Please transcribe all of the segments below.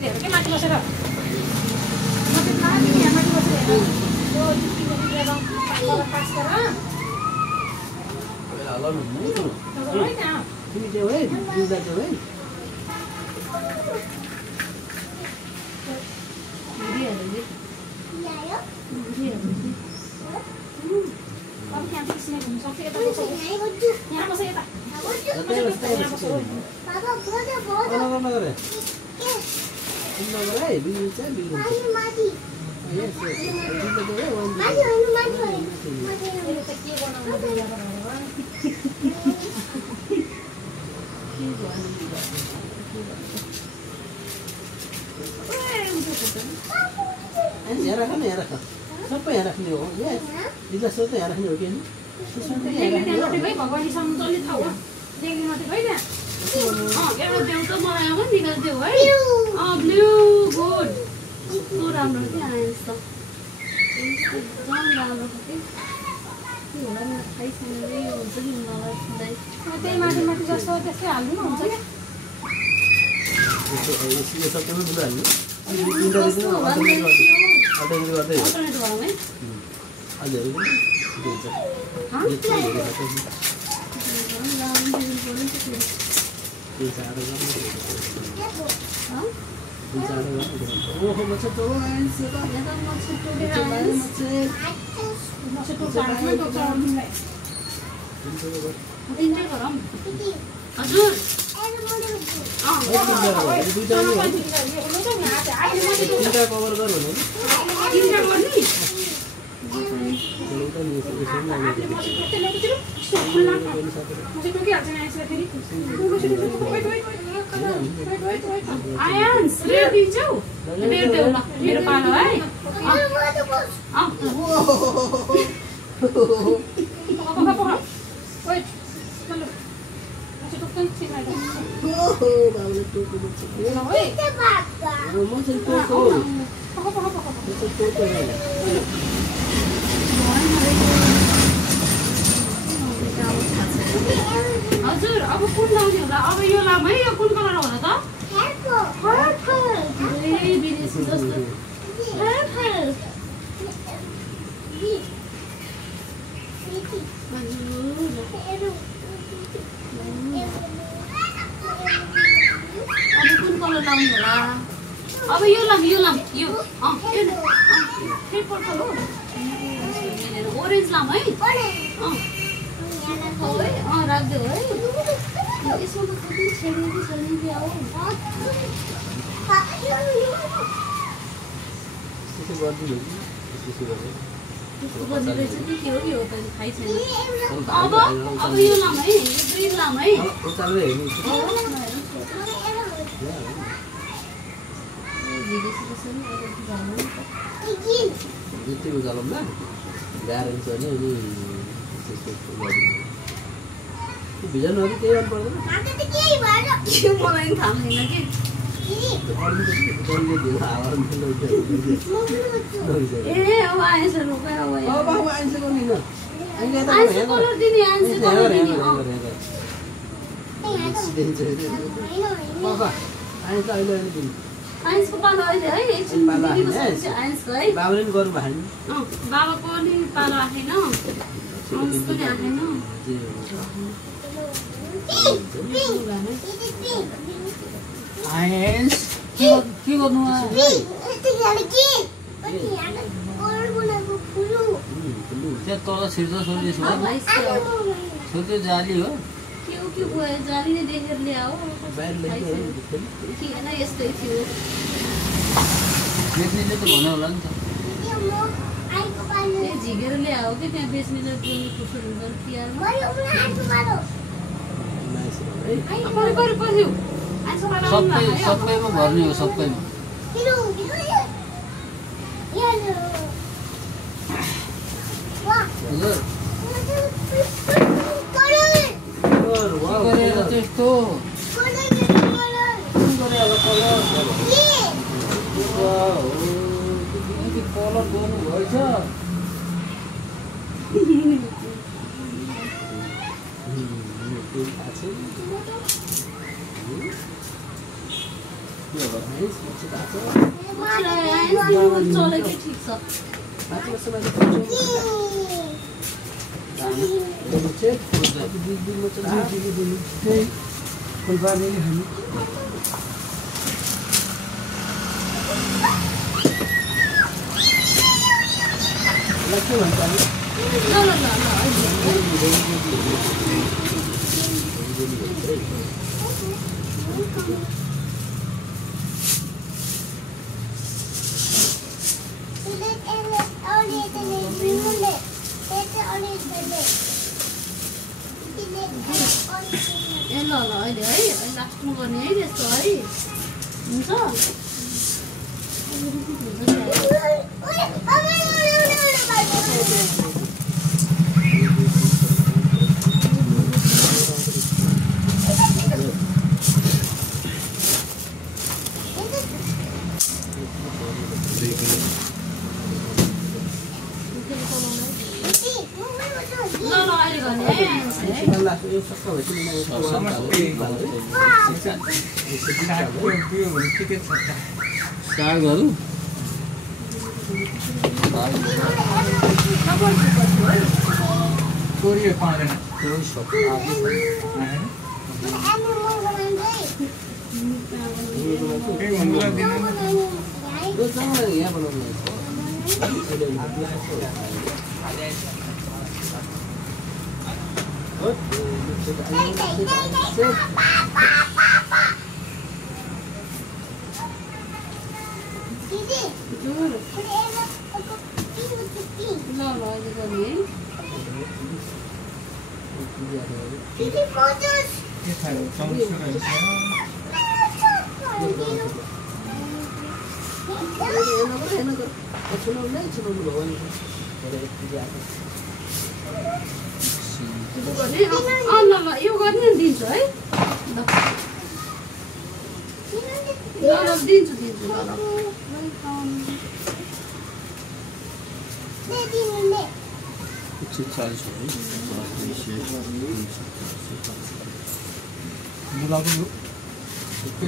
के माथि बसेर माथि माथि यहाँ माथि बसेर यो पास गर हेलो तिमी देऊ है दिदा देऊ है अब यहाँ किसने घुम्न सक्छ यता बस्छ यहाँ बस्छ यता बाबा बोले बोले नगरे नगरे बिल चाहिँ बिल माथि यस यस दिदा देऊ है माथि त के बनाउनु यहाँ राख न यहाँ राख सबै यहाँ राख्ने हो यस दिदा सोध्दै यहाँ राख्ने हो कि त्यसमा चाहिँ यहाँ राख्ने हो भगवानी सन्तले थाहा हो देखि माथि खै त्यहाँ एउटा देऊ त मलाई अब निकाल्दियो है ब्लू गुड कस्तो राम्रो थियो आएछ त एकदम राम्रो छ कि होला म थाहै छैन रे हुन्छ कि मलाई खुदै त्यही माथि माथि जस्तो त्यस्तै हाल्दिनु हुन्छ क्या यो सबैमा बुझ्नु हाल्नु अल्टरनेटिभ गर्दै हो हजुर दिन्छ ओहो म चाहिँ तो आइन्छ त यहाँ म छिटो हजुर तिनटा कभर गर भने मेरो पालो है हजुर अब कुन लाउने होला अब यो लाम है यो कुन कलर होला त विदेशी जस्तो अब कुन कलर लाउने होला अब यो लाम यो पर्पल हो ओरेन्ज लाम है राखिदेऊ है यसमा त कति छेडिँदै छेडिँदै आऊ त्यस्तो गर्ने रहेछ कि के हो कि हो त थाहै छैन अब यो लाम है यो ग्रिन लाम है भिजनहरु केही मन पर्दैन मलाई थाहा छैन कि ए अब आएछ रुपै अब आइन्छ गर्नु न आइन्छ कलर दिने आइन्छ कलर दिने बाबा आइन्छ अहिले दिनु आइन्सको पालो अहिले है एकछिन आइन्सको है बाबाले नि गर्नु भएको बाबाको नि पालो आएन आइन्सको नि आएन आइन्स के गर्नु त्यहाँ तल छिर्छ सोध्यो जाली हो के भयो जाली नै देखेर ल्याऊ थिएन यस्तै थियो बेच्नेले त भन्नु होला नि त झिकेर ल्याऊ कि त्यहाँ बेच्नेले खुसुरु गरेर तिहारमा सबैमा भर्ने हो सबैमा त्यस्तो कलर गर्नु भएछ चलेकै ठिक छ ए ल अहिले है लास्टमा गर्ने है त्यस्तो है हुन्छ कोरिया पाउँदैन यो गर्ने दिन्छु है दिन्छु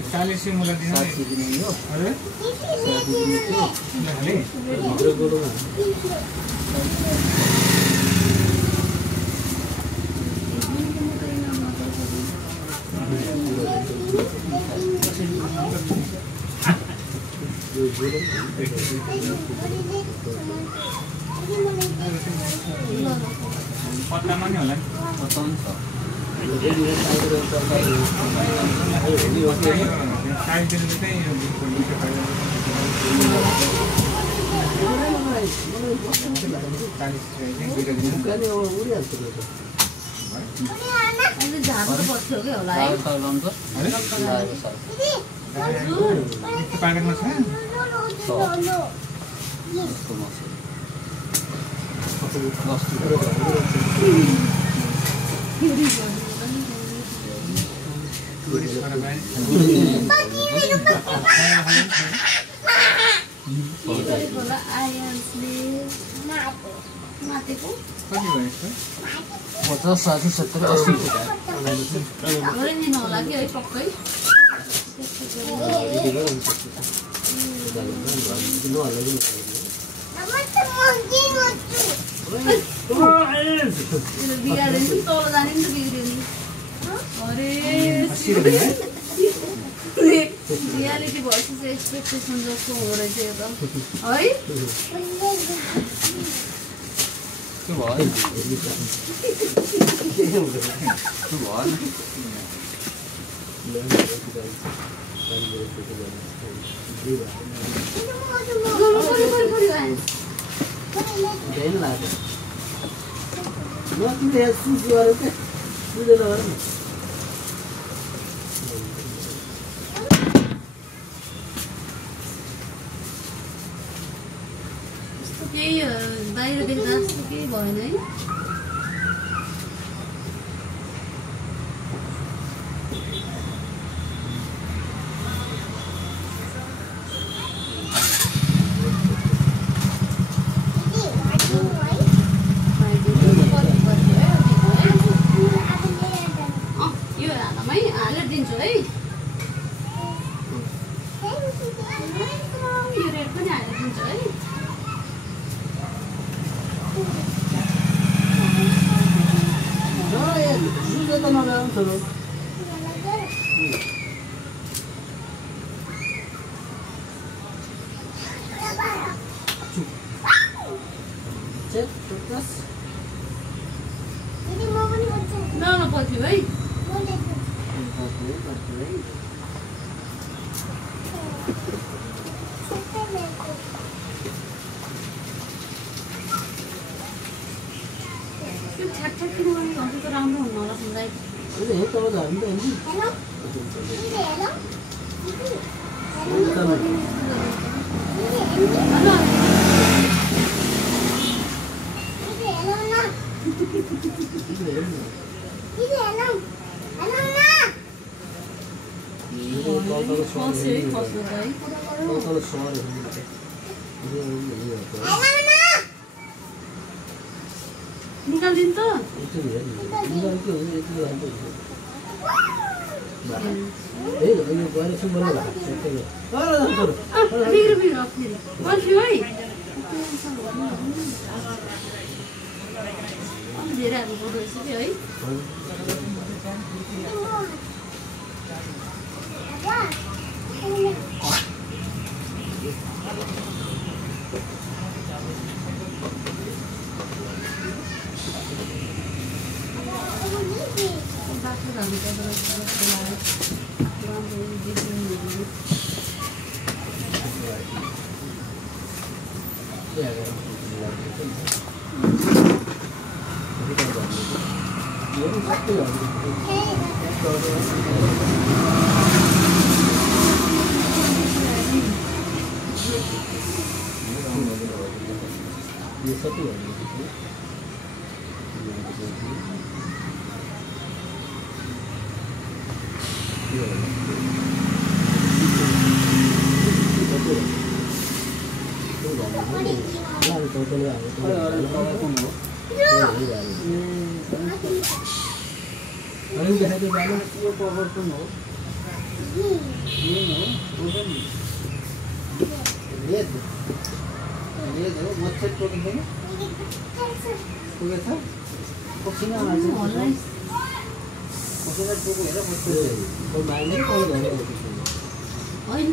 चालीस मुला पत्तामा नि होला पत्ता पनि छ प्याकेटमा छ पचास 60 70 80 रियालिटी भर्सेस एक्सपेक्टेसन जस्तो हो रहेछ यो त है केही बाहिर देख्दा जस्तो केही भएन है यो हालमै हालेर दिन्छु है यो रेड पनि हालेर दिन्छ है जुझो त नलाउनु छोरो चेक फोकस ल पछि है छ्याक छ्याक किन गर्ने भन्छ त राम्रो हुन्न होला सुन्दै अहिले हे तब झर्नु त नि निकालिदिनु त धेरै हाल्नु पर्दो रहेछ कि है ये सब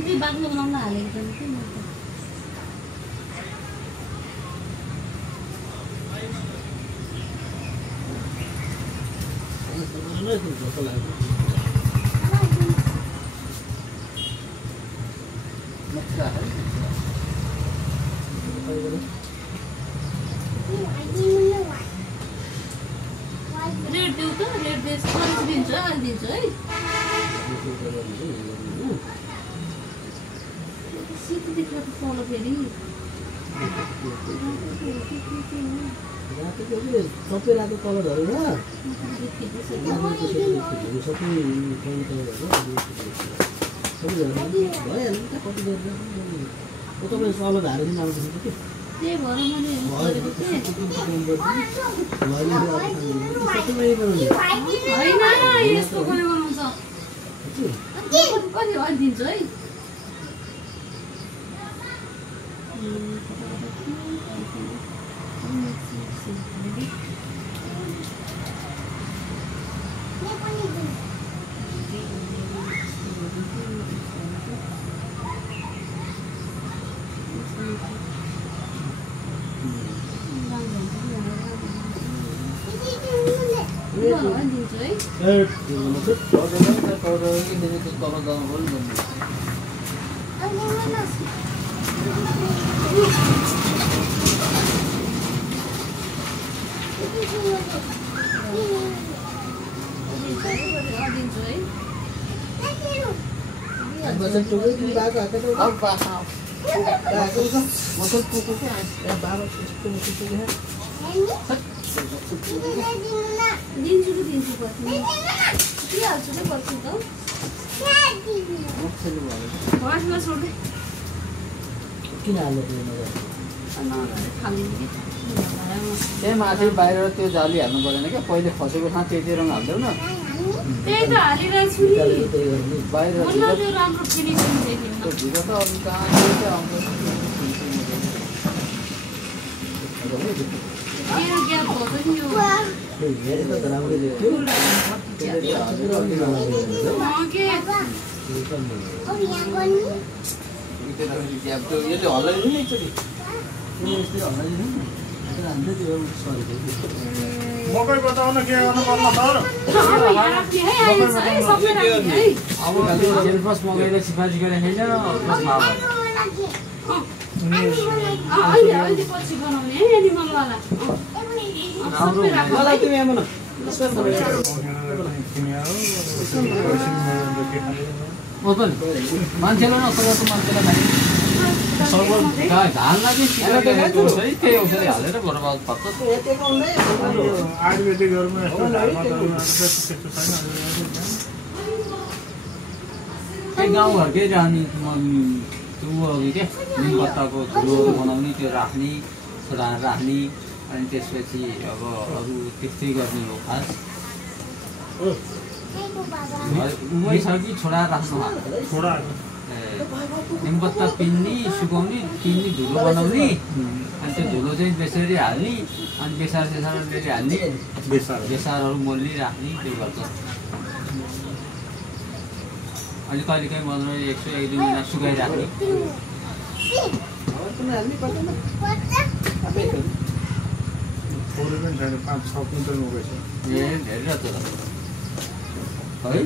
ही बाग्लो बनाउन हालेको त रेड देऊ त रेड दिन्छ है शीत देखेर फलो फेरि सबै रातो कलरहरू भइहाल्यो नि त कति तपाईँ सलद हालेर पनि आउँछ कि त्यही भएर मैले होइन यस्तो कसले बनाउँछ कति दिन्छ है त्यही माथि बाहिर त्यो जाली हाल्नु पर्दैन क्या पहिले खसेको ठाउँ त्यति रङ हाल्दैन त्यही त हालिरहेको छु नि बाहिर मलाई त्यो राम्रो फिनिसिङ देखिन्न भित्र त अरू कहाँ आउँछ मेरो ग्याप भन्छ नि यो हेरेको त राम्रै देखियो के यसले हल्लाइदिनु नि एकचोटि यस्तै हल्लाइदिनु हामीले त्यो सरेको मकै बताउन के गर्नु पर्ला सर यहाँ राख्ने है आइन्छ है सबै राख्ने है अब जेलपस मगाएर सिफारिस गरेको छैन अहिले अहिले पछि बनाउने है एनिमलवाला सबै राख्नु मलाई तिमी आमा न ओपन मान्छेलाई नसकेको मान्छेलाई सर्वर धानलाई चाहिँ सिकाइरहेको हुन्छ है त्यही औषधि हालेर बर्बाद पर्छ आयुर्वेदिकहरूमा यस्तो धर्महरूमा त्यस्तो छैन त्यही गाउँघरकै जाने त्यो के निमपत्ताको धुलोहरू बनाउने त्यो राख्ने छोडाएर राख्ने अनि त्यसपछि अब अरू त्यस्तै गर्ने हो खास उमै छ कि छोडाएर राख्नु छोडा निमपत्ता पिन्ने सुकाउने पिन्ने धुलो बनाउने अनि त्यो धुलो चाहिँ बेसरी हाल्ने अनि बेसार सेसारले हाल्ने बेसारहरू मोल्ने राख्ने त्यो गर्छ अनि कहिलेकाहीँ बनाएर 100-1-2 महिना सुकाइराख्ने थोरै पनि छैन 5-6 क्विन्टल मकै छ ए धेरै रहेछ त है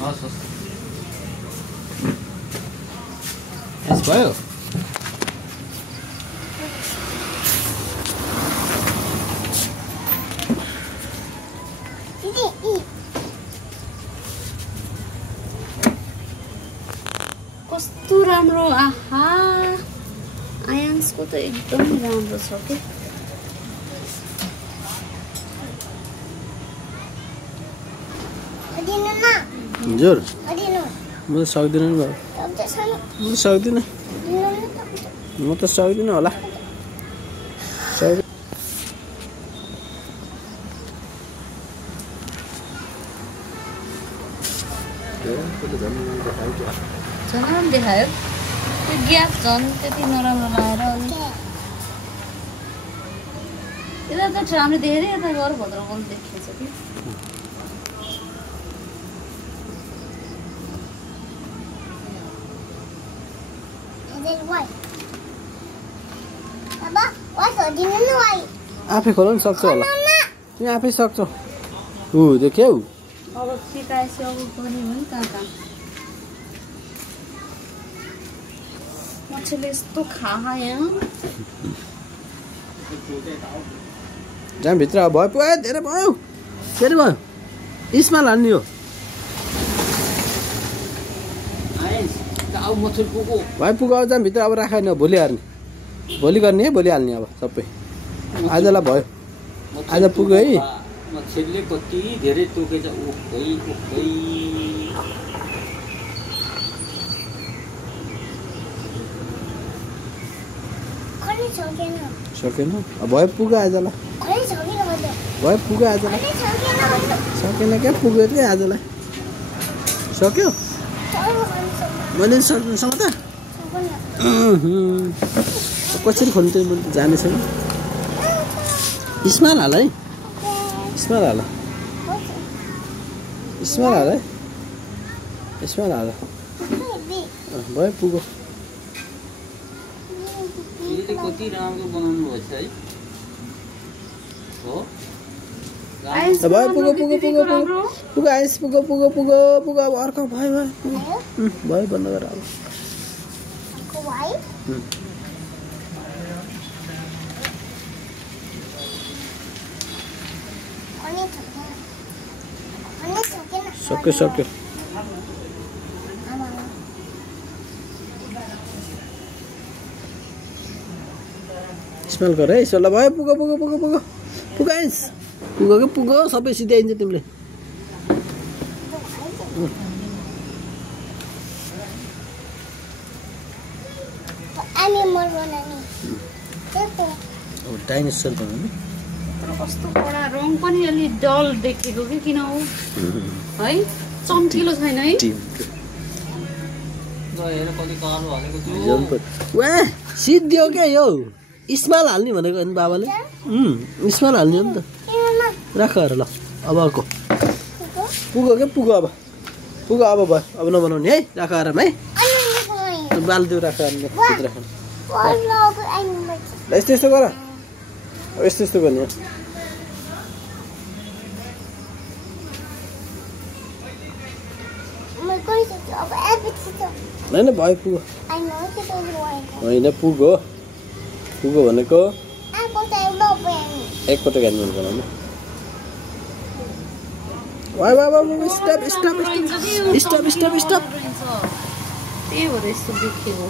हस् हस् यस भयो कस्तो राम्रो आहा आयांशको त एकदमै राम्रो छ के हजुर म त सक्दिनँ नि बाबु म त सक्दिनँ होला झन् देखायो त्यो ग्याप झन् त्यति नराम्रो लगाएर यता त राम्रो देखेर यता गएर भद्रकोल देखिन्छ कि आफै खोल्न नि सक्छौ होला तिमी आफै सक्छौ देख्यौ अब सिकाएपछि अब गर्ने हो नि कहाँ मान्छेले यस्तो खायो जहाँ भित्र भयो पुरा धेरै भयो इस्मा हाल्ने हो भाइ पुग्यो जहाँ भित्र अब राखेन भोलि हाल्ने भोलि गर्ने है भोलि हाल्ने अब सबै आजलाई भयो आज पुग्यो है मच्छरले कति धेरै टोकेछ सकेन भयो पुग्यो आजलाई भयो पुग्यो आजलाई सकेन क्या पुग्यो कि आजलाई सक्यो मैले सक्नुसँग त कसरी खोल्नु त्यो मैले जाने छैन स्माल हाल है स्माल हाल भयो पुग्यो कति राम्रो बनाउनु भएछ है हो भयो पुग्यो आइस पुग्यो अब अर्को भयो बन्द गर अब सक्यो स्मेल गर है ल भयो पुग्यो आइस पुग्यो सबै सिधाइन्छ तिमीले डाइनोसर बनाउने कस्तो कडा रङ पनि अलि डल देखेको कि किन हो है चम्किलो छैन है वाह सिद्धियो क्या यो इस्माल हाल्ने भनेको नि बाबाले इस्माल हाल्ने हो नि त राख ल अब अर्को पुगो क्या पुगो अब भयो अब नबनाउने है राख आराम है बालिदिउ राख यस्तो यस्तो गर यस्तो यस्तो गर्ने होइन भयो पुगो होइन पुगो भनेको एकपटक हेर्नु बनाउनु स्टप त्यही भएर यस्तो देखेको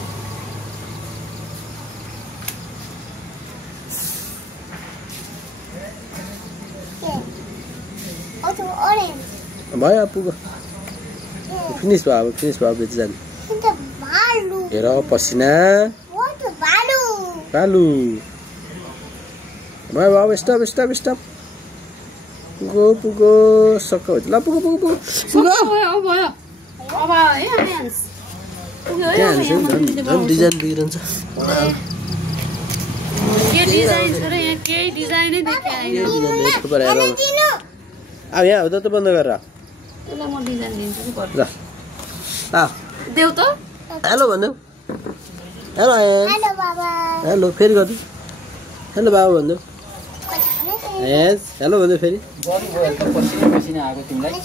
भयो पुगो फिनिस भयो बेच जाने हेर पसिना भालु भयो अब स्टप पुगो सक्क ल पुगो झन् डिजाइन बिग्रन्छ अब यहाँ हो त बन्द गरेर हेलो भन्नु हेलो फेरि गर्नु हेलो बाबा भन्नु हेलो भन्नु फेरि पसिना आएको तिमीलाई